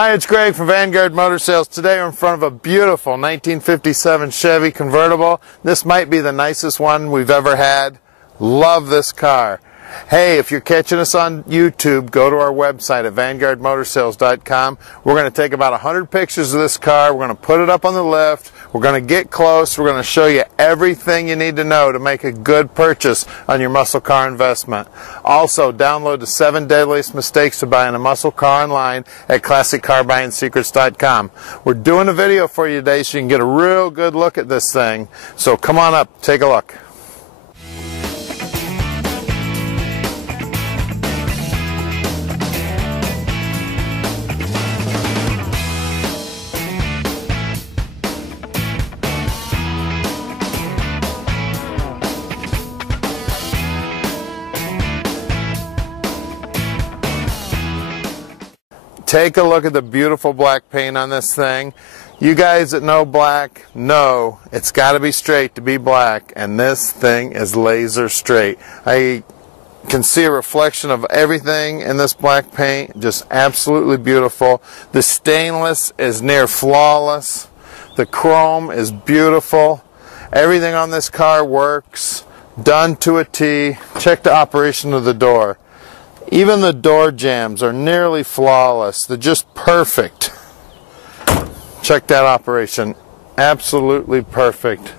Hi, it's Greg from Vanguard Motor Sales. Today we're in front of a beautiful 1957 Chevy Convertible. This might be the nicest one we've ever had. Love this car. Hey, if you're catching us on YouTube, go to our website at vanguardmotorsales.com. We're going to take about 100 pictures of this car. We're going to put it up on the lift. We're going to get close. We're going to show you everything you need to know to make a good purchase on your muscle car investment. Also, download the 7 Deadliest Mistakes to Buying a Muscle Car online at ClassicCarBuyingSecrets.com. We're doing a video for you today so you can get a real good look at this thing. So come on up, take a look. Take a look at the beautiful black paint on this thing. You guys that know black know it's got to be straight to be black, and this thing is laser straight. I can see a reflection of everything in this black paint, just absolutely beautiful. The stainless is near flawless. The chrome is beautiful. Everything on this car works, done to a T. Check the operation of the door. Even the door jambs are nearly flawless. They're just perfect. Check that operation. Absolutely perfect.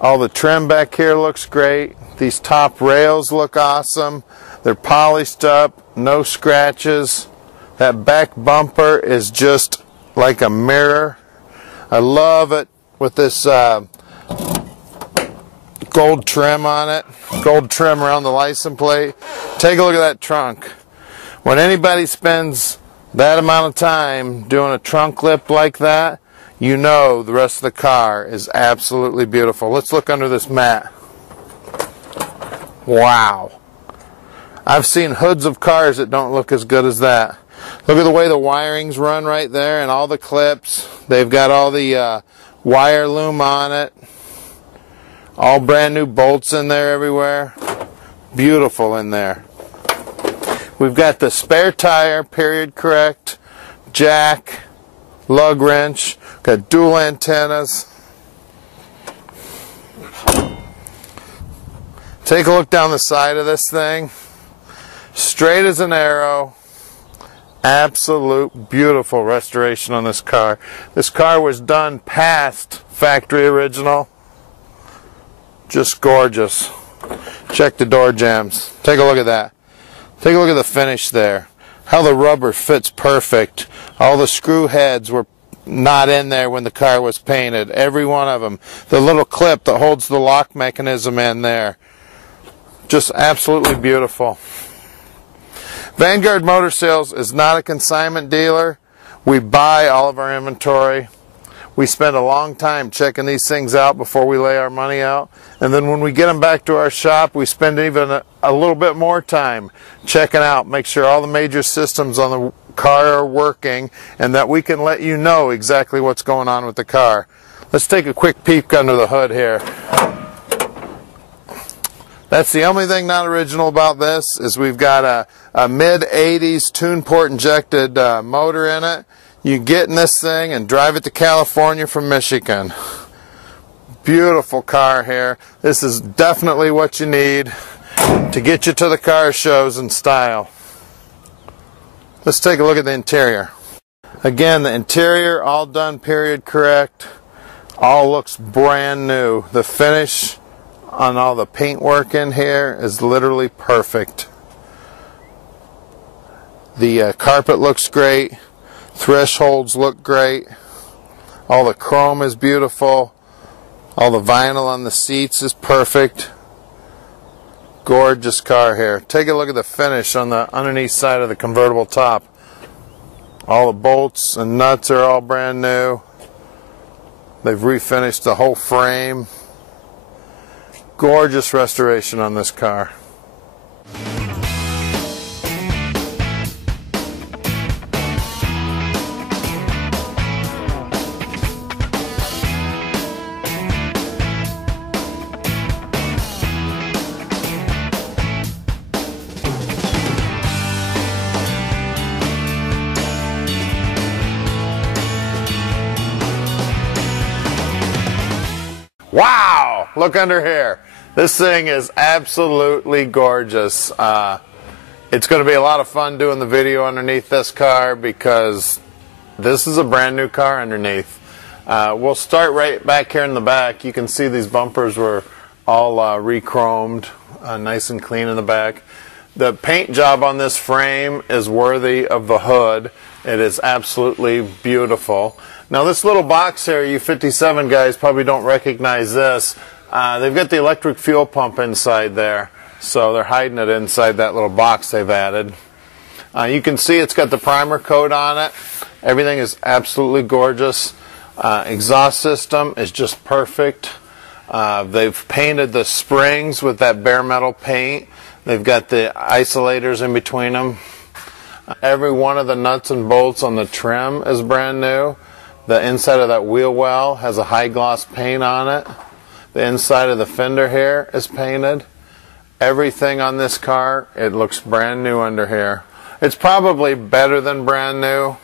All the trim back here looks great. These top rails look awesome. They're polished up, no scratches. That back bumper is just like a mirror. I love it with this gold trim on it, gold trim around the license plate. Take a look at that trunk. When anybody spends that amount of time doing a trunk lip like that, you know the rest of the car is absolutely beautiful. Let's look under this mat. Wow. I've seen hoods of cars that don't look as good as that. Look at the way the wirings run right there and all the clips. They've got all the wire loom on it. All brand new bolts in there everywhere. Beautiful in there. We've got the spare tire, period correct, jack, lug wrench, got dual antennas. Take a look down the side of this thing. Straight as an arrow. Absolute beautiful restoration on this car. This car was done past factory original. Just gorgeous. Check the door jambs. Take a look at that. Take a look at the finish there. How the rubber fits perfect. All the screw heads were not in there when the car was painted. Every one of them. The little clip that holds the lock mechanism in there. Just absolutely beautiful. Vanguard Motor Sales is not a consignment dealer. We buy all of our inventory. We spend a long time checking these things out before we lay our money out. And then when we get them back to our shop, we spend even a little bit more time checking out, make sure all the major systems on the car are working, and that we can let you know exactly what's going on with the car. Let's take a quick peek under the hood here. That's the only thing not original about this, is we've got a mid-80s tune port injected motor in it. You get in this thing and drive it to California from Michigan. Beautiful car here. This is definitely what you need to get you to the car shows in style. Let's take a look at the interior. Again, the interior all done period correct. All looks brand new. The finish on all the paintwork in here is literally perfect. The carpet looks great. Thresholds look great. All the chrome is beautiful. All the vinyl on the seats is perfect. Gorgeous car here. Take a look at the finish on the underneath side of the convertible top. All the bolts and nuts are all brand new. They've refinished the whole frame. Gorgeous restoration on this car. Wow! Look under here. This thing is absolutely gorgeous. It's going to be a lot of fun doing the video underneath this car because this is a brand new car underneath. We'll start right back here in the back. You can see these bumpers were all re-chromed, nice and clean in the back. The paint job on this frame is worthy of the hood. It is absolutely beautiful. Now this little box here, you 57 guys probably don't recognize this. They've got the electric fuel pump inside there, so they're hiding it inside that little box they've added. You can see it's got the primer coat on it. Everything is absolutely gorgeous. Exhaust system is just perfect. They've painted the springs with that bare metal paint. They've got the isolators in between them. Every one of the nuts and bolts on the trim is brand new. The inside of that wheel well has a high gloss paint on it. The inside of the fender here is painted. Everything on this car, it looks brand new under here. It's probably better than brand new.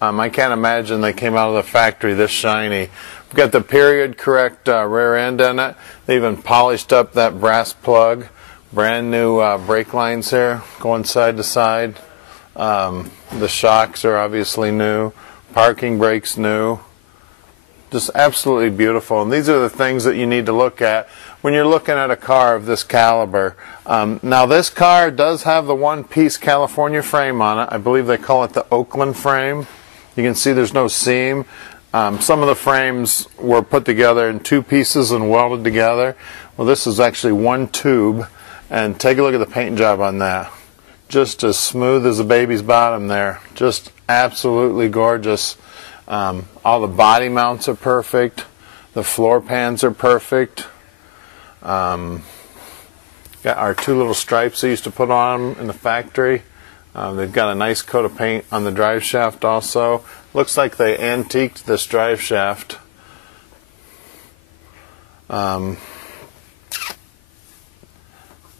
I can't imagine they came out of the factory this shiny. We've got the period correct rear end in it. They even polished up that brass plug. Brand new brake lines here going side to side. The shocks are obviously new. Parking brakes new. Just absolutely beautiful. And these are the things that you need to look at when you're looking at a car of this caliber. Now this car does have the one-piece California frame on it. I believe they call it the Oakland frame. You can see there's no seam. Some of the frames were put together in two pieces and welded together. Well, this is actually one tube. And take a look at the paint job on that. Just as smooth as a baby's bottom there. Just absolutely gorgeous. All the body mounts are perfect. The floor pans are perfect. Got our two little stripes they used to put on them in the factory. They've got a nice coat of paint on the drive shaft also. Looks like they antiqued this drive shaft.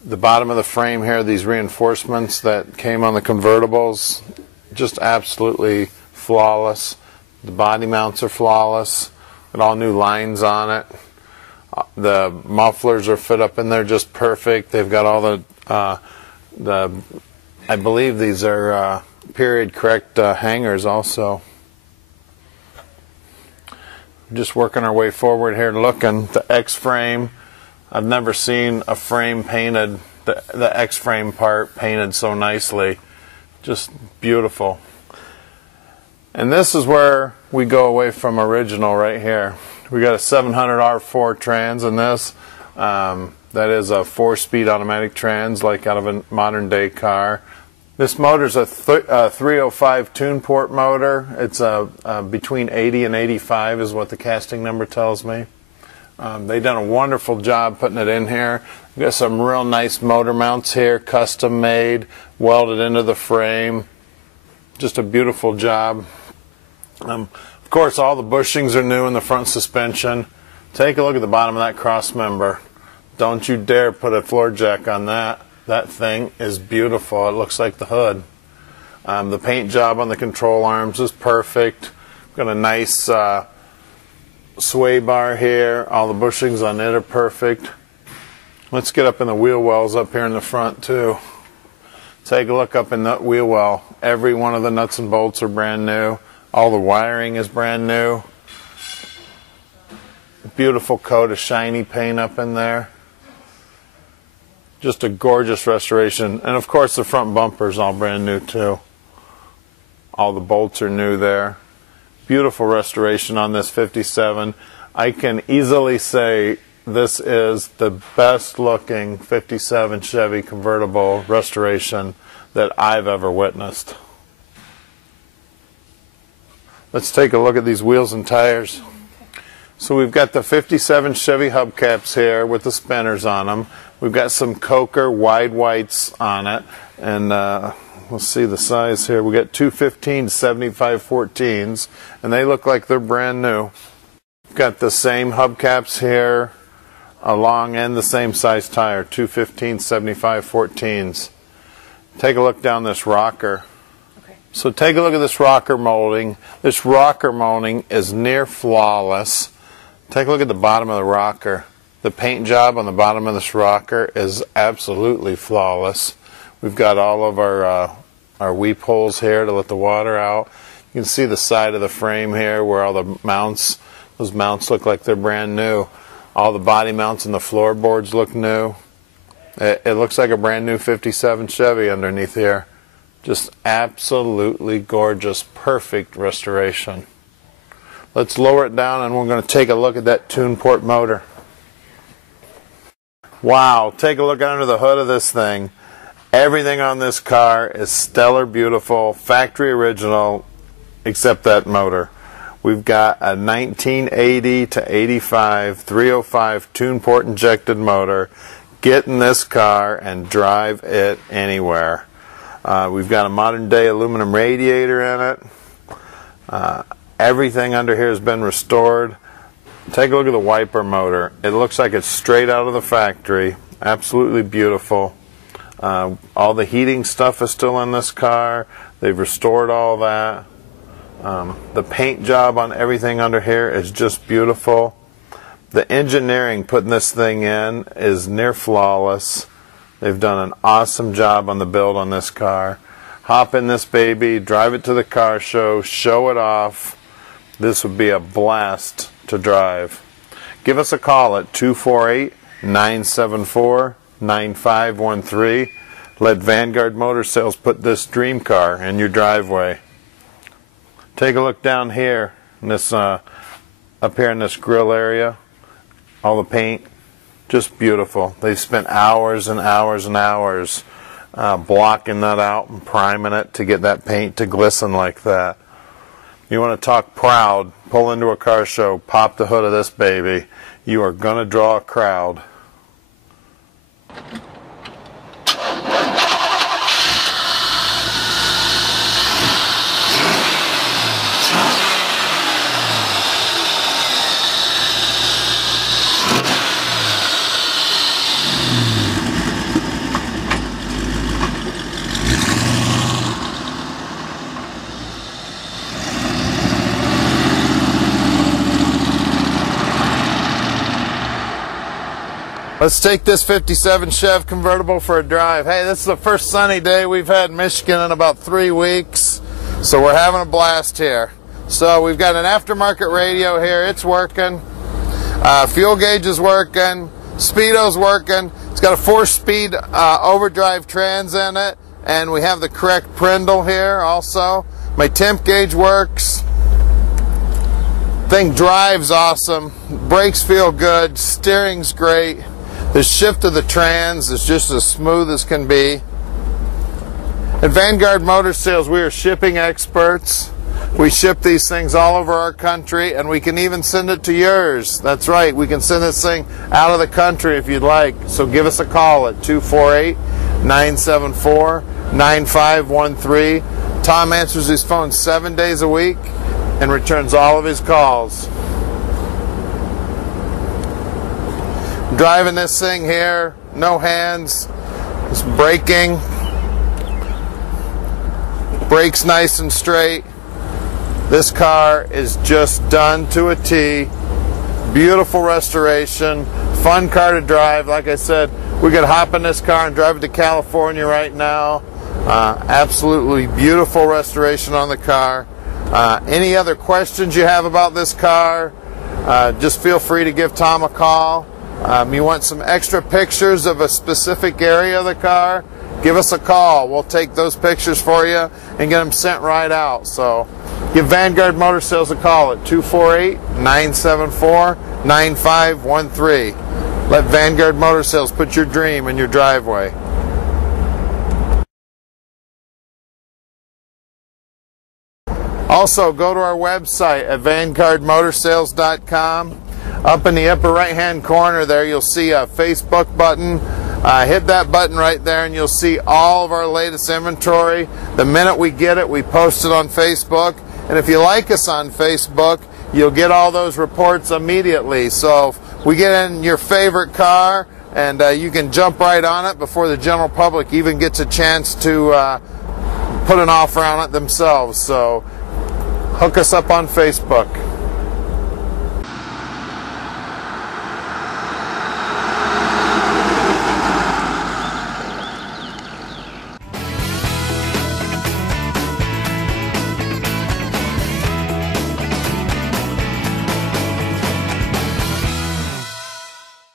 The bottom of the frame here, these reinforcements that came on the convertibles, just absolutely flawless. The body mounts are flawless. Got all new lines on it. The mufflers are fit up in there just perfect. They've got all I believe these are period correct hangers also. Just working our way forward here looking. The X-frame. I've never seen a frame painted, the X-frame part painted so nicely. Just beautiful. And this is where we go away from original right here. We got a 700 R4 trans in this. That is a 4-speed automatic trans like out of a modern day car. This motor's a 305 tune port motor. It's between 80 and 85 is what the casting number tells me. They've done a wonderful job putting it in here. We've got some real nice motor mounts here, custom made, welded into the frame. Just a beautiful job. Of course, all the bushings are new in the front suspension. Take a look at the bottom of that cross member. Don't you dare put a floor jack on that. That thing is beautiful. It looks like the hood. The paint job on the control arms is perfect. Got a nice sway bar here. All the bushings on it are perfect. Let's get up in the wheel wells up here in the front too. Take a look up in that wheel well. Every one of the nuts and bolts are brand new. All the wiring is brand new. Beautiful coat of shiny paint up in there. Just a gorgeous restoration. And of course the front bumper is all brand new too. All the bolts are new there. Beautiful restoration on this 57. I can easily say this is the best looking 57 Chevy convertible restoration that I've ever witnessed. Let's take a look at these wheels and tires. So we've got the 57 Chevy hubcaps here with the spinners on them. We've got some Coker wide whites on it, and we'll see the size here. We got 215 75 14s, and they look like they're brand new. We've got the same hubcaps here, along and the same size tire, 215 75 14s. Take a look down this rocker. So take a look at this rocker molding. This rocker molding is near flawless. Take a look at the bottom of the rocker. The paint job on the bottom of this rocker is absolutely flawless. We've got all of our weep holes here to let the water out. You can see the side of the frame here where all the mounts, those mounts look like they're brand new. All the body mounts and the floorboards look new. It looks like a brand new 57 Chevy underneath here. Just absolutely gorgeous, perfect restoration. Let's lower it down and we're going to take a look at that tune port motor. Wow, take a look under the hood of this thing. Everything on this car is stellar beautiful, factory original, except that motor. We've got a 1980 to 85 305 tune port injected motor. Get in this car and drive it anywhere. We've got a modern day aluminum radiator in it. Everything under here has been restored. Take a look at the wiper motor. It looks like it's straight out of the factory. Absolutely beautiful. All the heating stuff is still in this car. They've restored all that. The paint job on everything under here is just beautiful. The engineering putting this thing in is near flawless. They've done an awesome job on the build on this car. Hop in this baby, drive it to the car show, show it off. This would be a blast to drive. Give us a call at 248-974-9513. Let Vanguard Motor Sales put this dream car in your driveway. Take a look down here in this up here in this grill area. All the paint, just beautiful. They've spent hours and hours and hours blocking that out and priming it to get that paint to glisten like that. You want to talk proud, pull into a car show, pop the hood of this baby. You are going to draw a crowd. Let's take this 57 Chev convertible for a drive. Hey, this is the first sunny day we've had in Michigan in about 3 weeks, so we're having a blast here. So we've got an aftermarket radio here. It's working. Fuel gauge is working. Speedo's working. It's got a 4-speed overdrive trans in it, and we have the correct brindle here also. My temp gauge works. Thing drives awesome. Brakes feel good. Steering's great. The shift of the trans is just as smooth as can be. At Vanguard Motor Sales, we are shipping experts. We ship these things all over our country, and we can even send it to yours. That's right, we can send this thing out of the country if you'd like. So give us a call at 248-974-9513. Tom answers his phone 7 days a week and returns all of his calls. Driving this thing here, no hands, just braking. Brakes nice and straight. This car is just done to a T. Beautiful restoration, fun car to drive. Like I said, we could hop in this car and drive it to California right now. Absolutely beautiful restoration on the car. Any other questions you have about this car, just feel free to give Tom a call. You want some extra pictures of a specific area of the car, give us a call. We'll take those pictures for you and get them sent right out. So give Vanguard Motor Sales a call at 248-974-9513. Let Vanguard Motor Sales put your dream in your driveway. Also, go to our website at vanguardmotorsales.com. Up in the upper right hand corner there, you'll see a Facebook button. Hit that button right there and you'll see all of our latest inventory. The minute we get it, we post it on Facebook. And if you like us on Facebook, you'll get all those reports immediately. So if we get in your favorite car, and you can jump right on it before the general public even gets a chance to put an offer on it themselves. So hook us up on Facebook.